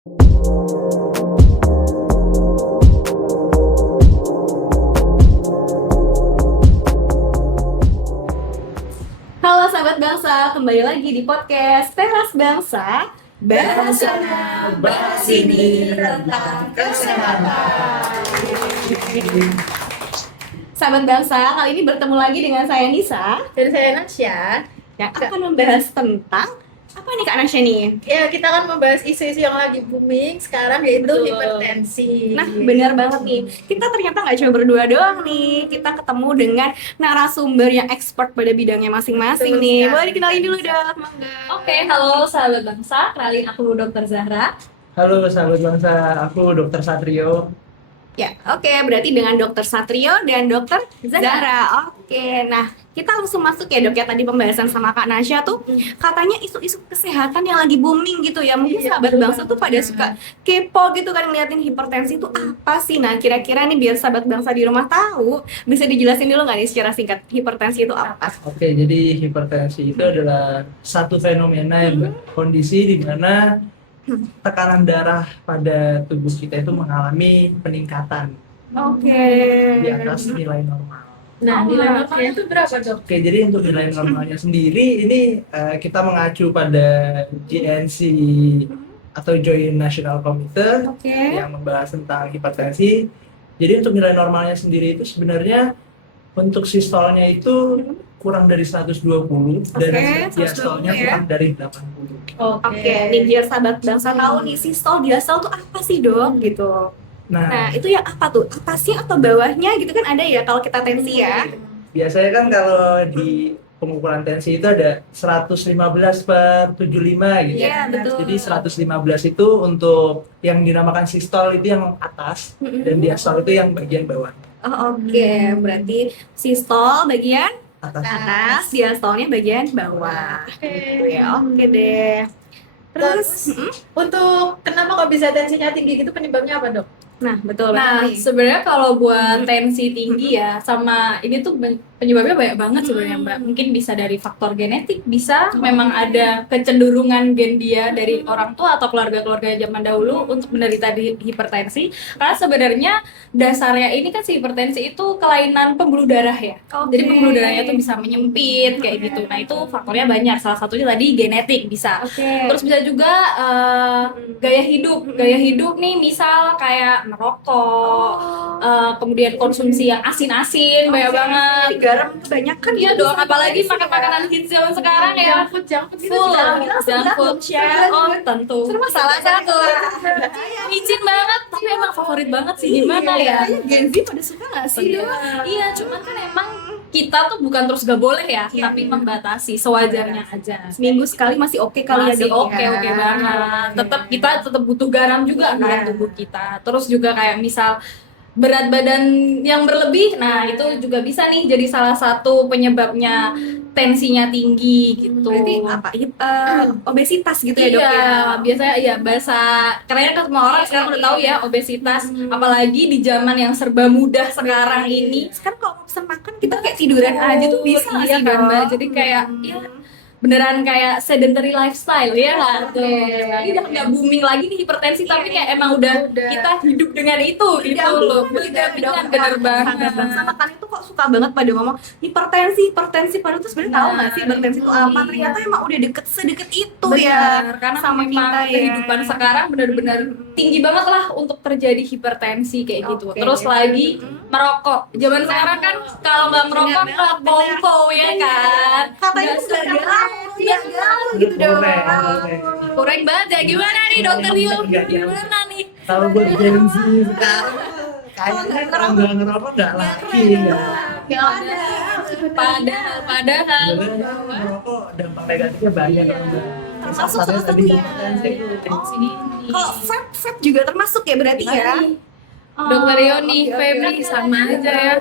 Halo sahabat bangsa, kembali lagi di podcast Teras Bangsa. Bahas sana, bahas sini tentang kesehatan. Sahabat bangsa, kali ini bertemu lagi dengan saya Nisa Dan saya Nasya. yang akan membahas tentang apa nih Kak Nasya nih? Ya, kita akan membahas isu-isu yang lagi booming sekarang, yaitu Betul. hipertensi. Nah, benar banget nih. Kita ternyata nggak cuma berdua doang nih. Kita ketemu dengan narasumber yang expert pada bidangnya masing-masing Betul nih. sekali. Boleh dikenalin dulu dong, Mangga. Oke, halo sahabat bangsa, kenalin aku Dr. Zahra. Halo sahabat bangsa, aku Dr. Satrio. Ya, oke. Berarti dengan Dokter Satrio dan Dokter Zahra. Oke, nah kita langsung masuk ya dok ya. Tadi pembahasan sama Kak Nasya tuh katanya isu-isu kesehatan yang lagi booming gitu ya. Mungkin Iya, sahabat betul bangsa tuh pada suka kepo gitu kan ngeliatin hipertensi itu apa sih. Nah kira-kira nih biar sahabat bangsa di rumah tahu, bisa dijelasin dulu nggak nih secara singkat hipertensi itu apa? Oke, jadi hipertensi itu adalah satu fenomena kondisi di mana tekanan darah pada tubuh kita itu mengalami peningkatan Oke. di atas nilai normal. Nah, nilai normalnya itu berapa, Dok? Oke, jadi untuk nilai normalnya sendiri ini kita mengacu pada GNC atau Joint National Committee Oke. yang membahas tentang hipertensi. Jadi untuk nilai normalnya sendiri itu sebenarnya untuk sistolnya itu kurang dari 120 dan Oke, 120 diastolnya ya. kurang dari 80. Oke, nih biar sahabat bangsa tahu nih sistol diastol tuh apa sih dok gitu. Nah Nah, itu yang apa tuh? Atasnya atau bawahnya gitu kan ada ya kalau kita tensi ya. biasanya kan kalau di pengukuran tensi itu ada 115 per 75 gitu. Iya, betul. Jadi 115 itu untuk yang dinamakan sistol itu yang atas dan diastol itu yang bagian bawah. Oh, oke, berarti sistol bagian Atas. atas, diastolnya bagian bawah. Gitu ya. Oke deh. Terus, Untuk kenapa kok bisa tensinya tinggi gitu, penyebabnya apa, Dok? nah betul Nah, banget nih. sebenarnya kalau buat tensi tinggi ya, sama ini tuh penyebabnya banyak banget sebenarnya Mbak. Mungkin bisa dari faktor genetik, bisa memang ada kecenderungan gen dia dari orang tua atau keluarga-keluarga zaman dahulu untuk menderita hipertensi. Karena sebenarnya dasarnya ini kan si hipertensi itu kelainan pembuluh darah ya. Oke. Jadi pembuluh darahnya tuh bisa menyempit kayak gitu. Nah, itu faktornya banyak. Salah satunya tadi genetik bisa. Oke. Terus bisa juga gaya hidup nih, misal kayak merokok, kemudian konsumsi yang asin-asin banyak banget. garam kebanyakan Iya dong, apalagi makan makanan hits zaman sekarang ya. Junk food gitu Full juga. junk food share. Oh tentu. Salah satu. Micin banget, tapi emang favorit banget sih. Gimana ya? Kayaknya Gen Z pada suka nggak sih dok? Iya, cuman kan emang kita tuh bukan terus gak boleh ya, tapi membatasi sewajarnya aja. Seminggu sekali masih oke kali Masih ya dok. oke banget. Kita tetap butuh garam juga kan tubuh kita. Terus juga kayak misal berat badan yang berlebih, nah itu juga bisa nih jadi salah satu penyebabnya tensinya tinggi gitu. Berarti apa? Obesitas gitu ya dok Iya, ya? biasanya ya bahasa kerennya kan semua orang sekarang udah tahu ya obesitas, apalagi di zaman yang serba mudah sekarang ini. Sekarang kalau mau pesan makan kita kayak tiduran aja tuh bisa nggak Iya sih kan, dok? Mbak? Jadi kayak ya beneran kayak sedentary lifestyle ya kan tuh. Ini udah nggak booming lagi nih hipertensi, tapi kayak emang udah kita hidup dengan itu gitu loh. Berdampingan, bener banget. Sama kalian tuh kok suka banget pada ngomong hipertensi padahal tuh sebenarnya tahu nggak sih hipertensi itu apa? Ternyata emang udah sedekat itu ya Benar, karena sama memang kita ya. kehidupan sekarang benar-benar tinggi banget lah untuk terjadi hipertensi kayak gitu. Oke. Terus lagi merokok. Zaman sekarang kan kalau nggak merokok nggak kongko ya kan. Katanya Nggak sudah segar. galau gitu dong. Kurang banget ya. Gimana nih Dokter Yu? Enggak, Gimana nih? Kalau buat Gen Z sekarang kayaknya kalau nggak ngerokok nggak laki ya. Gak ada. Padahal Sebenarnya merokok dampak negatifnya banyak kan. Termasuk Salah salah satunya satunya. tensi. Kalau vape juga termasuk ya berarti ya? Dokter Yu nih, Febri sama aja ya.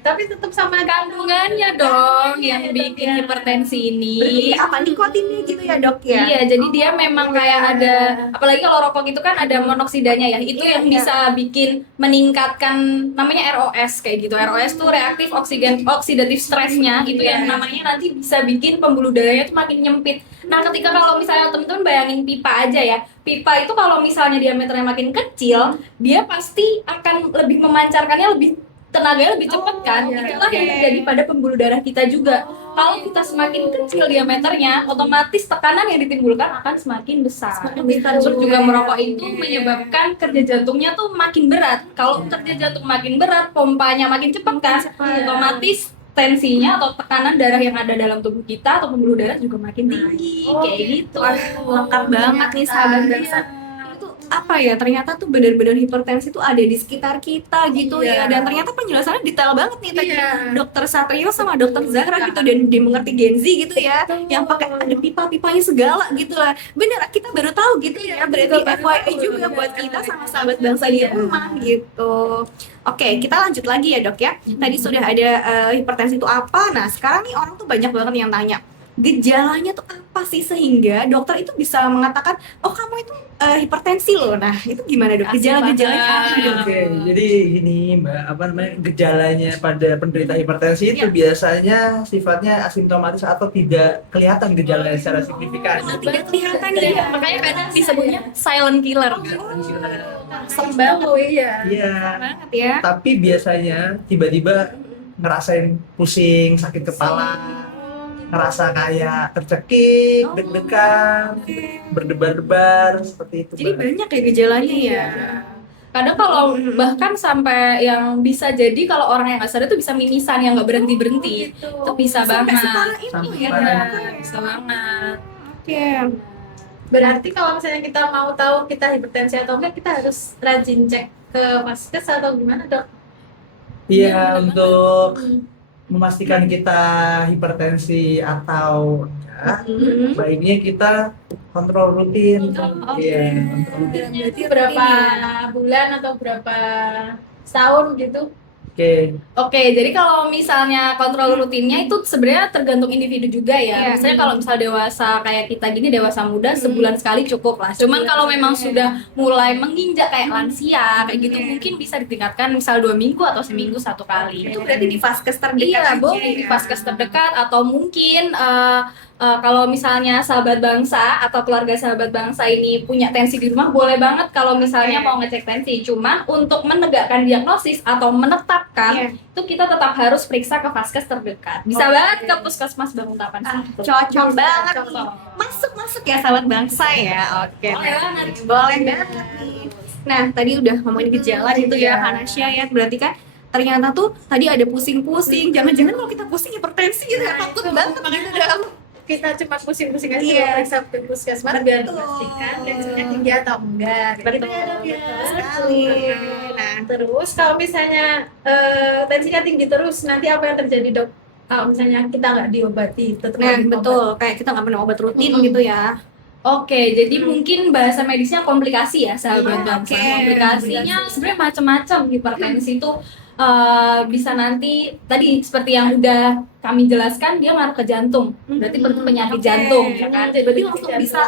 Tapi tetap sama Kandungannya dong yang bikin hipertensi ini. Berarti apa nikotinnya gitu ya dok ya? Iya, jadi dia memang kayak ada, apalagi kalau rokok itu kan ada monoksidanya ya, itu yang bisa bikin meningkatkan namanya ROS kayak gitu. ROS tuh reaktif oksidatif stressnya, itu yang namanya nanti bisa bikin pembuluh darahnya tuh makin nyempit. Nah, ketika kalau misalnya teman-teman bayangin pipa aja ya, pipa itu kalau misalnya diameternya makin kecil, dia pasti akan lebih memancarkannya lebih tenaganya lebih cepat kan. Itulah yang terjadi pada pembuluh darah kita juga. Kalau kita semakin kecil diameternya, otomatis tekanan yang ditimbulkan akan semakin besar. Terus juga merokok itu menyebabkan kerja jantungnya tuh makin berat. Kalau kerja jantung makin berat, pompanya makin cepat kan, otomatis tensinya atau tekanan darah yang ada dalam tubuh kita atau pembuluh darah juga makin tinggi. Kayak gitu. Lengkap banget nih sahabat bangsa. Itu apa ya, ternyata tuh benar-benar hipertensi tuh ada di sekitar kita gitu ya, dan ternyata penjelasannya detail banget nih tadi Dokter Satrio sama Dokter Zahra gitu, dan dimengerti Gen Z gitu ya, yang pakai ada pipa-pipanya segala gitu lah. Bener, kita baru tahu gitu ya, berarti FYI juga buat kita sama sahabat bangsa di rumah gitu. Oke, kita lanjut lagi ya dok ya. Tadi sudah ada hipertensi itu apa. Nah sekarang nih orang tuh banyak banget yang tanya, gejalanya tuh apa sih sehingga dokter itu bisa mengatakan, oh kamu itu hipertensi loh. Nah itu gimana dok? Gejala-gejalanya apa dok? Oke, jadi gini Mbak, apa namanya, gejalanya pada penderita hipertensi itu biasanya sifatnya asimptomatis atau tidak kelihatan gejalanya secara signifikan. Tidak kelihatan ya. Makanya kadang disebutnya silent killer. Sembako iya. Iya. Banget ya. Tapi biasanya tiba-tiba ngerasain pusing, sakit kepala, ngerasa kayak tercekik, deg-degan, berdebar-debar seperti itu. Jadi Mbak. banyak ya gejalanya ya. Kadang kalau bahkan sampai yang bisa jadi kalau orang yang nggak sadar tuh bisa mimisan yang nggak berhenti-berhenti. Itu bisa Sampai banget. separah itu Sampai ya. separah. Bisa banget. Oke. Berarti kalau misalnya kita mau tahu kita hipertensi atau enggak, kita harus rajin cek ke vaskes atau gimana dok? Iya, untuk memastikan kita hipertensi atau enggak, baiknya kita kontrol rutin. Iya, kontrol rutin. Berarti berapa bulan atau berapa tahun gitu? Oke, jadi kalau misalnya kontrol rutinnya itu sebenarnya tergantung individu juga ya. Iya. Misalnya kalau misal dewasa kayak kita gini, dewasa muda, sebulan sekali cukup lah. Cuman kalau memang sudah mulai menginjak kayak lansia kayak gitu, mungkin bisa ditingkatkan misal 2 minggu atau seminggu 1 kali. Itu berarti di vaskes terdekat. Iya, aja boleh ya. di vaskes terdekat atau mungkin kalau misalnya sahabat bangsa atau keluarga sahabat bangsa ini punya tensi di rumah, boleh banget kalau misalnya mau ngecek tensi. Cuman untuk menegakkan diagnosis atau menetapkan itu kita tetap harus periksa ke vaskes terdekat. Bisa banget ke puskesmas Banguntapan. Cocok banget nih. Masuk ya sahabat bangsa ya. Oke. Boleh banget. Boleh banget nih. Nah, tadi udah ngomongin gejala gitu ya, Hanasya ya. Berarti kan ternyata tuh tadi ada pusing-pusing. Jangan-jangan kalau kita pusing hipertensi gitu ya, takut banget gitu dalam. Kita cuma pusing-pusing aja Iya. periksa ke puskesmas biar memastikan tensinya tinggi atau enggak. Gitu ya dok ya. Betul sekali. Nah terus kalau misalnya tensinya tinggi terus, nanti apa yang terjadi dok? Kalau misalnya kita nggak diobati, tetap Nah, minum betul. Kayak kita nggak pernah obat rutin gitu ya. Oke, jadi mungkin bahasa medisnya komplikasi ya sahabat bangsa. oke. Komplikasinya sebenarnya macam-macam. Hipertensi itu bisa nanti tadi seperti yang udah kami jelaskan, dia ngaruh ke jantung. Berarti penyakit Oke. jantung ya kan. Berarti langsung bisa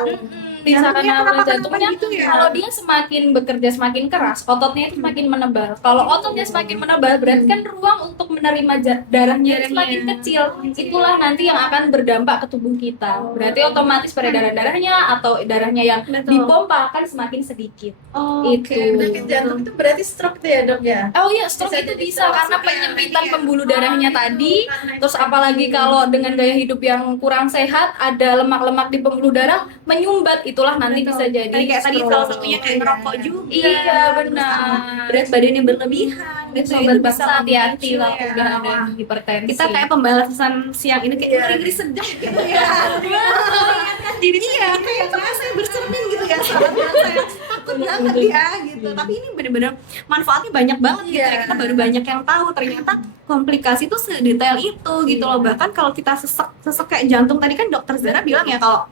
Bisa jantungnya karena kenapa-kenapa jantungnya gitu ya? kalau dia semakin bekerja semakin keras, ototnya itu semakin menebal. Kalau ototnya semakin menebal, berarti kan ruang untuk menerima darahnya itu semakin kecil. Itulah nanti yang akan berdampak ke tubuh kita. Berarti otomatis peredaran darahnya atau darahnya yang dipompa akan semakin sedikit. Itu. Penyakit jantung itu berarti stroke tuh ya dok ya? Oh iya, stroke itu bisa karena penyempitan pembuluh darahnya tadi. Terus apalagi kalau dengan gaya hidup yang kurang sehat, ada lemak-lemak di pembuluh darah menyumbat, itulah nanti bisa jadi Kayak tadi stroke. salah satunya kayak ngerokok juga. Iya, benar. Berat badannya berlebihan. Itu Itu sobat bisa bangsa hati-hati memicu lah ya. udah ada hipertensi. Kita kayak pembahasan siang ini kayak ngeri-ngeri sedap gitu ya. Kan jadi iya kayak saya bercermin gitu ya sahabat bangsa ya. Takut banget ya gitu. Tapi ini benar-benar manfaatnya banyak banget gitu ya. Kita baru banyak yang tahu ternyata komplikasi itu sedetail itu gitu loh. Bahkan kalau kita sesek kayak jantung, tadi kan dokter Zara bilang ya kalau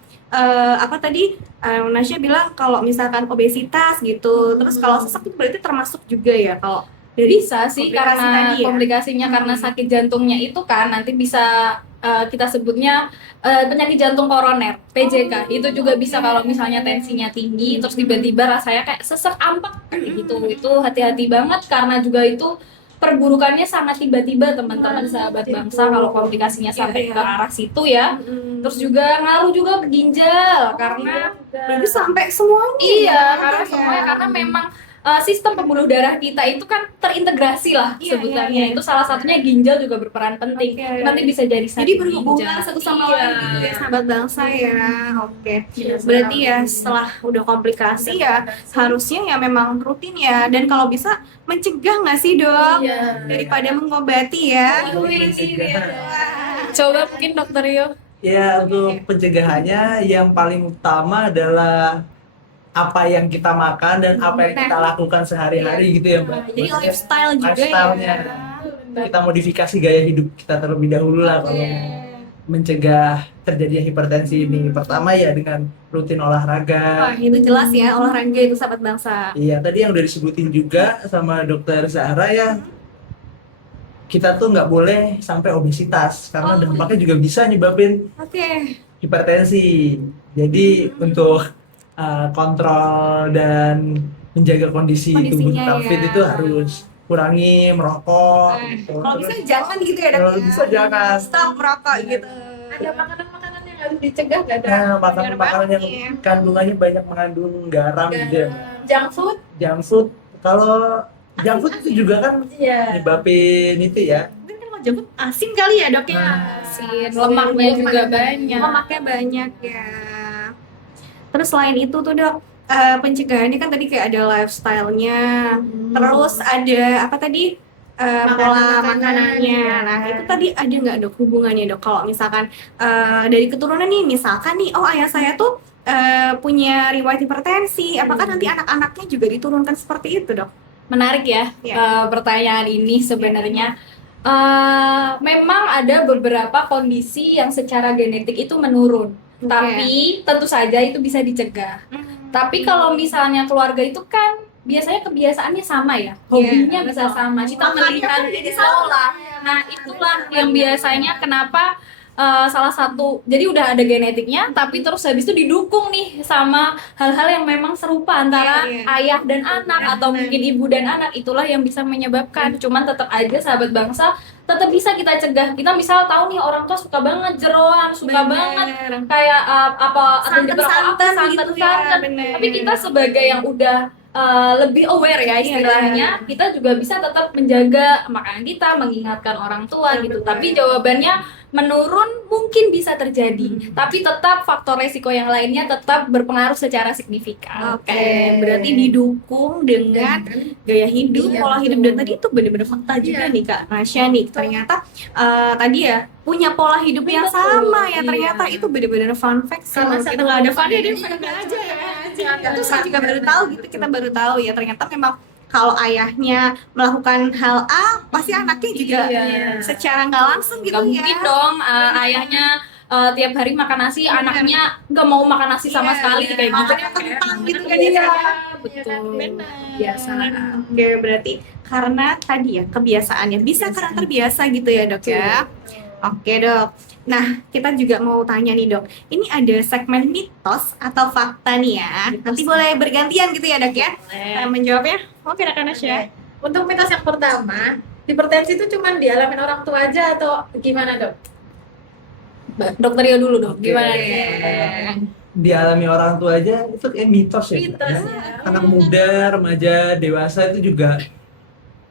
apa tadi Nasya bilang kalau misalkan obesitas gitu, terus kalau sesek itu berarti termasuk juga ya kalau dari bisa sih komplikasi karena tadi ya? komplikasinya karena sakit jantungnya itu kan nanti bisa kita sebutnya penyakit jantung koroner PJK. Itu juga bisa kalau misalnya tensinya tinggi terus tiba-tiba rasanya kayak sesek ampak kayak gitu. Itu hati-hati banget karena juga itu perburukannya sangat tiba-tiba teman-teman sahabat gitu. bangsa kalau komplikasinya sampai Iya. ke arah situ ya. Terus juga ngaruh juga ke ginjal karena Berarti sampai semuanya. iya ya, karena ya. semuanya karena memang sistem pembuluh darah kita itu kan terintegrasi lah Iya, sebutannya. iya. Itu salah satunya ginjal juga berperan penting. Oke. Nanti bisa jadi Jadi sakit berhubungan ginjal. satu sama Iya. lain gitu ya sahabat bangsa ya. Oke. Iya, Berarti ya setelah udah komplikasi ya harusnya ya memang rutin ya, dan kalau bisa mencegah nggak sih dok? Iya. Daripada mengobati ya. Mencegah. Coba mungkin dokter Rio. Ya, untuk pencegahannya yang paling utama adalah apa yang kita makan dan apa yang kita lakukan sehari-hari gitu ya Mbak. Jadi Maksudnya lifestyle juga lifestyle-nya. ya. Kita modifikasi gaya hidup kita terlebih dahulu lah kalau mencegah terjadinya hipertensi ini. Pertama ya dengan rutin Wah, olahraga. itu jelas ya, olahraga itu sahabat bangsa. Iya, tadi yang udah disebutin juga sama dokter Zahra ya, kita tuh nggak boleh sampai obesitas karena dampaknya juga bisa nyebabin Oke. hipertensi. Jadi untuk kontrol dan menjaga kondisi tubuh Kondisinya tetap fit ya. itu harus kurangi merokok. gitu. Kalau Terus bisa jangan gitu ya dok. kalau ya. bisa jangan. Stop merokok gitu. Ada makanan-makanan yang harus dicegah gak ada? Nah, makanan-makanan yang Iya. kandungannya banyak mengandung garam gitu ya. Junk food? Junk food, kalau junk food itu juga kan Iya. nyebabin itu ya. Mungkin kan kalau jemput asin kali ya dok ya. Nah. Asin, Lemaknya juga banyak. Lemaknya banyak ya. Terus selain itu tuh dok, pencegahannya kan tadi kayak ada lifestyle-nya, terus ada apa tadi, pola makanannya. Nah itu tadi ada nggak dok hubungannya dok? Kalau misalkan dari keturunan nih, misalkan nih, oh ayah saya tuh punya riwayat hipertensi, apakah nanti anak-anaknya juga diturunkan seperti itu dok? Menarik ya Iya. pertanyaan ini sebenarnya. Memang ada beberapa kondisi yang secara genetik itu menurun, Oke. tapi tentu saja itu bisa dicegah. Tapi kalau misalnya keluarga itu kan biasanya kebiasaannya sama ya, hobinya bisa sama, kita Makannya melihat pun jadi pola. Nah itulah yang biasanya kenapa salah satu, jadi udah ada genetiknya, tapi terus habis itu didukung nih sama hal-hal yang memang serupa antara Iya, iya. ayah dan anak atau mungkin ibu dan anak, itulah yang bisa menyebabkan. Cuman tetap aja sahabat bangsa, tetap bisa kita cegah. Kita misal tahu nih orang tua suka banget jeroan, suka banget kayak apa atau Santan-santan gitu ya, santan. bener. Tapi kita sebagai yang udah lebih aware ya istilahnya, kita juga bisa tetap menjaga makanan kita, mengingatkan orang tua gitu. Tapi jawabannya menurun mungkin bisa terjadi, tapi tetap faktor resiko yang lainnya tetap berpengaruh secara signifikan. Oke, berarti didukung dengan gaya hidup, Iya, pola hidup, dan tadi itu benar-benar fakta juga nih Kak Rasya nih. Ternyata tadi ya punya pola hidup yang Betul, sama ya. iya. Ternyata itu benar-benar fun fact sih. Karena Kalau kita satu nggak ada fun ini dia fun aja ya. Iya, Itu saya juga baru tahu gitu. Kita baru tahu ya ternyata memang kalau ayahnya melakukan hal A, pasti anaknya juga Iya. secara nggak langsung gitu Gak ya. mungkin dong ayahnya tiap hari makan nasi, anaknya gak mau makan nasi sama Iya, sekali iya. kayak gitu. Makannya kentang gitu kan Iya, ya. Betul. Benar. Biasa. Oke, berarti karena tadi ya kebiasaannya bisa karena terbiasa gitu ya dok ya. Oke dok. Nah kita juga mau tanya nih dok. Ini ada segmen mitos atau fakta nih ya. Nanti boleh bergantian gitu ya dok ya. Menjawabnya. Oke rekan Nasya. Untuk mitos yang pertama, hipertensi itu cuma dialamin orang tua aja atau gimana dok? Dokter Rio dulu dong. Oke. Gimana? Dialami orang tua aja itu kayak mitos ya. Mitos Mbak, ya. Anak muda, remaja, dewasa itu juga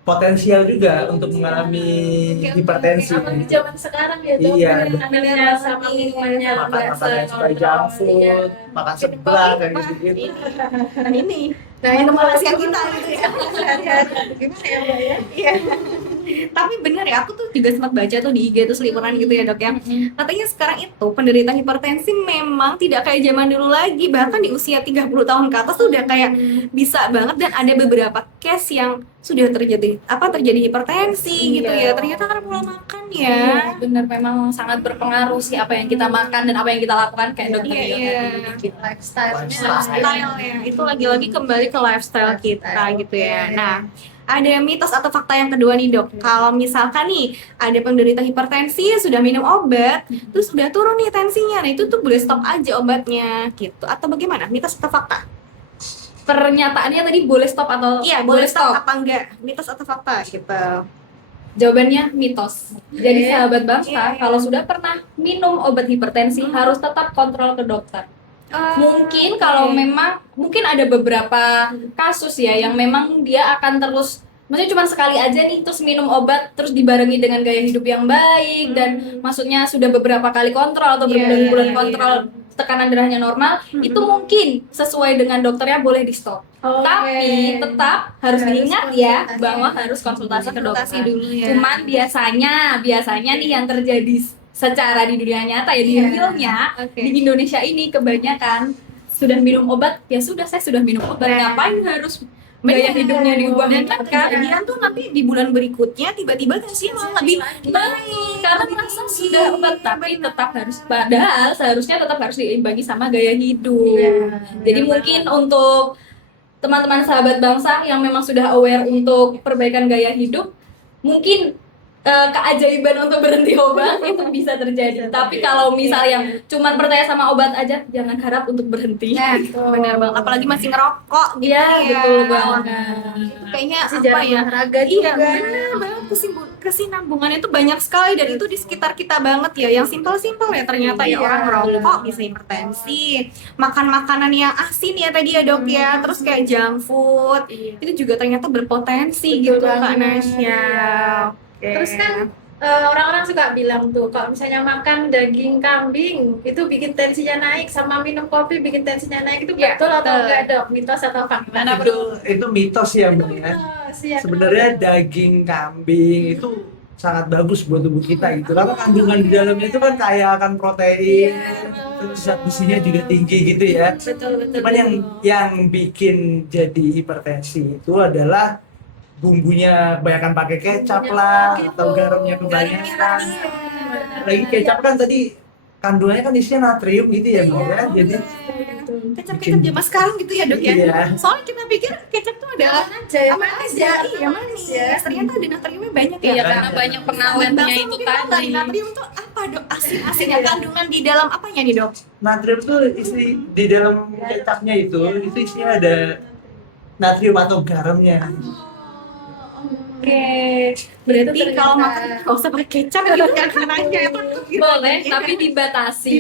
potensial juga untuk mengalami hipertensi. Apa di zaman sekarang ya dok? Iya, Makanannya sama minumannya Makan yang suka junk food, makan sebelah kayak gitu-gitu. Dan ini. Nah, Minum itu rahasia kita gitu ya. Gimana ya mbak ya? Iya. Tapi bener ya, aku tuh juga sempat baca tuh di IG tuh selipuran gitu ya dok ya. Katanya sekarang itu penderita hipertensi memang tidak kayak zaman dulu lagi. Bahkan di usia 30 tahun ke atas tuh udah kayak bisa banget, dan ada beberapa case yang sudah terjadi hipertensi gitu ya. Ternyata karena pola makan ya. Bener, memang sangat berpengaruh sih apa yang kita makan dan apa yang kita lakukan kayak dokter Iya, Rio iya. tadi. Lifestyle ya. Itu lagi-lagi kembali ke lifestyle kita gitu ya. Nah, ada mitos atau fakta yang kedua nih dok. Kalau misalkan nih ada penderita hipertensi sudah minum obat, terus sudah turun nih tensinya, nah itu tuh boleh stop aja obatnya gitu, atau bagaimana? Mitos atau fakta? Pernyataannya tadi boleh stop atau Iya, boleh stop apa enggak? Mitos atau fakta gitu. Jawabannya mitos. Jadi sahabat bangsa, Iya. kalau sudah pernah minum obat hipertensi harus tetap kontrol ke dokter. Mungkin kalau memang mungkin ada beberapa kasus ya yang memang dia akan terus, maksudnya cuma sekali aja nih terus minum obat terus dibarengi dengan gaya hidup yang baik dan maksudnya sudah beberapa kali kontrol atau berbulan-bulan kontrol tekanan darahnya normal, itu mungkin sesuai dengan dokternya boleh di stop. Tapi tetap harus diingat ya bahwa harus konsultasi ke Konsultasi dokter. dulu ya. Cuman biasanya nih yang terjadi secara di dunia nyata ya di realnya di Indonesia ini kebanyakan sudah minum obat, ya sudah saya sudah minum obat, ngapain harus gaya hidupnya diubah dan kan? kejadian tuh nanti di bulan berikutnya tiba-tiba tensinya malah lebih Baik, karena merasa sudah obat, tapi tetap harus, padahal seharusnya tetap harus diimbangi sama gaya hidup. Jadi mungkin untuk teman-teman sahabat bangsa yang memang sudah aware untuk perbaikan gaya hidup, mungkin keajaiban untuk berhenti obat itu bisa terjadi. Tapi kalau misal yang cuman percaya sama obat aja, jangan harap untuk berhenti. Nah, benar banget. Apalagi masih ngerokok gitu Iya, ya. betul banget. Kayaknya Masih apa jarang ya? olahraga Iya, juga. benar banget. Kesinambungannya itu banyak sekali dan itu di sekitar kita banget ya. Yang simpel-simpel ya ternyata ya, orang ngerokok bisa hipertensi. Makan makanan yang asin ya tadi ya dok ya. Terus kayak junk food itu juga ternyata berpotensi gitu Kak Nasya. Oke. Terus kan orang-orang suka bilang tuh kalau misalnya makan daging kambing itu bikin tensinya naik, sama minum kopi bikin tensinya naik, itu Ya, betul atau betul. enggak dok? Mitos atau fakta? Itu mitos ya Mbak ya. Sebenarnya daging kambing itu sangat bagus buat tubuh kita gitu, karena kandungan di dalamnya itu kan kaya akan protein, terus zat besinya juga tinggi gitu ya. Betul. Cuman yang bikin jadi hipertensi itu adalah bumbunya kebanyakan pakai kecap lah, atau garamnya kebanyakan. Lagi kecap kan tadi kandungannya kan isinya natrium gitu ya Mbak ya. Jadi Kecap-kecap zaman sekarang gitu ya dok ya. Iya. Soalnya kita pikir kecap tuh adalah Aman aja, iya manis ya. Ternyata ada natriumnya banyak ya. Iya, karena banyak pengawetnya Bangsa itu mungkin tahu nggak tadi. natrium tuh apa dok? Asin-asinnya kandungan di dalam apanya nih dok? natrium tuh isi di dalam kecapnya itu isinya ada natrium atau garamnya. Oke, berarti kalau makan nggak usah pakai kecap gitu kan karena kayak takut gitu. Boleh, Iya. tapi dibatasi.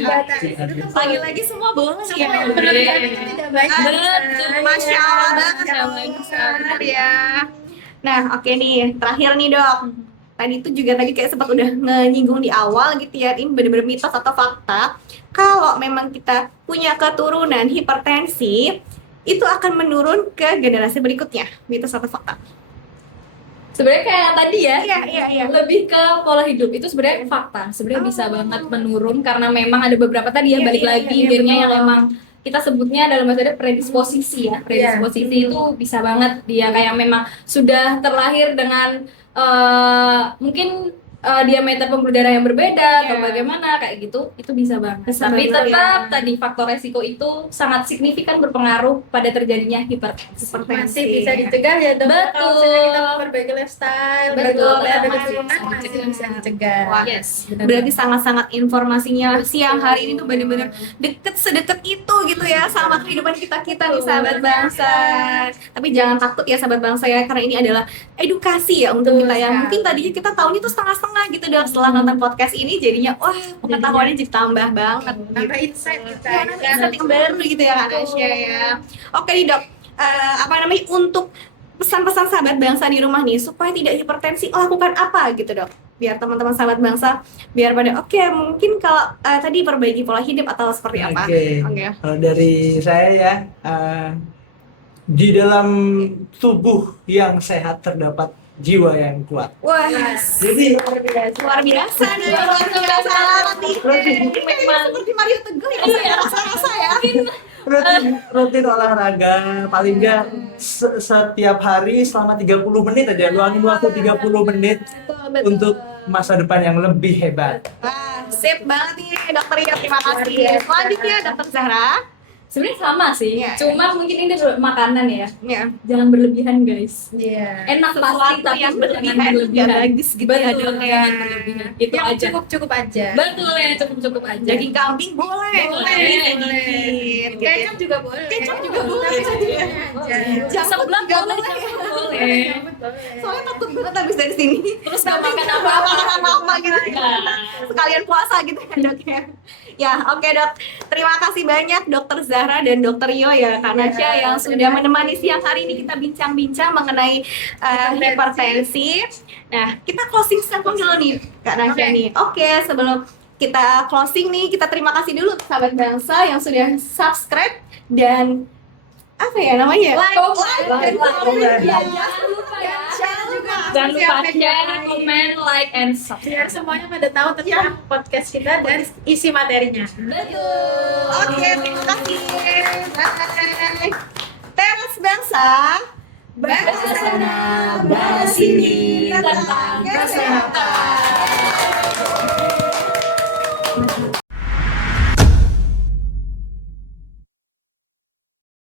Lagi-lagi semua boleh ya. Penelitian itu tidak baik. Betul. Masya Allah banget Masya Allah. benar ya. Nah, oke nih, terakhir nih dok. Tadi itu juga tadi kayak sempat udah nyinggung di awal gitu ya. Ini bener-bener mitos atau fakta. Kalau memang kita punya keturunan hipertensi, itu akan menurun ke generasi berikutnya. Mitos atau fakta? Sebenarnya kayak yang tadi ya, Iya. lebih ke pola hidup itu sebenarnya fakta. Sebenarnya bisa banget menurun karena memang ada beberapa tadi ya, Iya, balik iya, lagi iya, gennya betul. yang emang kita sebutnya dalam bahasa Indonesia predisposisi ya. Predisposisi itu bisa banget dia kayak memang sudah terlahir dengan mungkin diameter pembuluh darah yang berbeda atau bagaimana kayak gitu, itu bisa banget. Tapi banget, tetap tadi faktor resiko itu sangat signifikan berpengaruh pada terjadinya hipertensi. Masih bisa dicegah ya dok. Betul. Kalau misalnya kita memperbaiki lifestyle, Betul, berolahraga masih keturunan bisa masih dicegah. bisa dicegah. Wah, Yes, berarti sangat-sangat informasinya siang hari ini tuh bener-bener deket sedekat itu gitu ya sama kehidupan kita nih sahabat bangsa. Tapi jangan takut ya sahabat bangsa ya, karena ini adalah edukasi ya untuk kita ya. Mungkin tadinya kita tahunya tuh setengah-setengah gitu dong, setelah nonton podcast ini jadinya wah pengetahuannya jadi tambah banget. Tambah insight kita. Ya, nanti insight yang baru gitu ya Kak Nasya ya. Oke nih dok, apa namanya untuk pesan-pesan sahabat bangsa di rumah nih supaya tidak hipertensi lakukan apa gitu dok? Biar teman-teman sahabat bangsa biar pada oke, mungkin kalau tadi perbaiki pola hidup atau seperti apa? Oke. Kalau dari saya ya, di dalam tubuh yang sehat terdapat jiwa yang kuat. Wah, Jadi luar biasa nih, luar biasa banget nih. Ini kayaknya seperti Mario Teguh ya, saya rasa ya. rutin olahraga paling nggak setiap hari selama 30 menit aja, luangin waktu 30 menit untuk masa depan yang lebih hebat. Wah, sip banget nih dokter Ria, terima kasih. Selanjutnya dokter Zahra. sebenarnya sama sih, Iya. cuma mungkin ini makanan ya, Ya. jangan berlebihan guys. Iya. Enak pasti Sesuatu tapi yang jangan berlebihan, berlebihan. nggak bagus gitu ya, Betul, dok, ya. jangan berlebihan. Itu Yang aja. cukup aja. Betul ya, cukup aja. Daging kambing boleh, Boleh, sedikit. Kecap juga boleh. Kecap juga boleh. Tapi secukupnya aja. Jangan Sebelah nggak boleh, boleh. jangan boleh. Soalnya takut banget habis dari sini. Terus nggak makan nggak apa-apa. makan apa gitu. Sekalian puasa gitu ya dok ya. Ya oke dok. Terima kasih banyak Dokter Zahra dan Dokter Yo ya Kak Nasya yang sudah menemani siang hari ini kita bincang-bincang mengenai hipertensi. Nah kita closing statement dulu nih Kak Nasya nih. Oke sebelum kita closing nih kita terima kasih dulu sahabat bangsa yang sudah subscribe dan apa ya namanya? Like, dan comment. Ya, Jangan lupa ya. Jangan Jangan lupa share, komen, like, and biar subscribe. semuanya pada tahu tentang podcast kita dan isi materinya. Betul. Oke, terima kasih. Bye. Teras Bangsa. Bahas sana, bahas sini tentang kesehatan.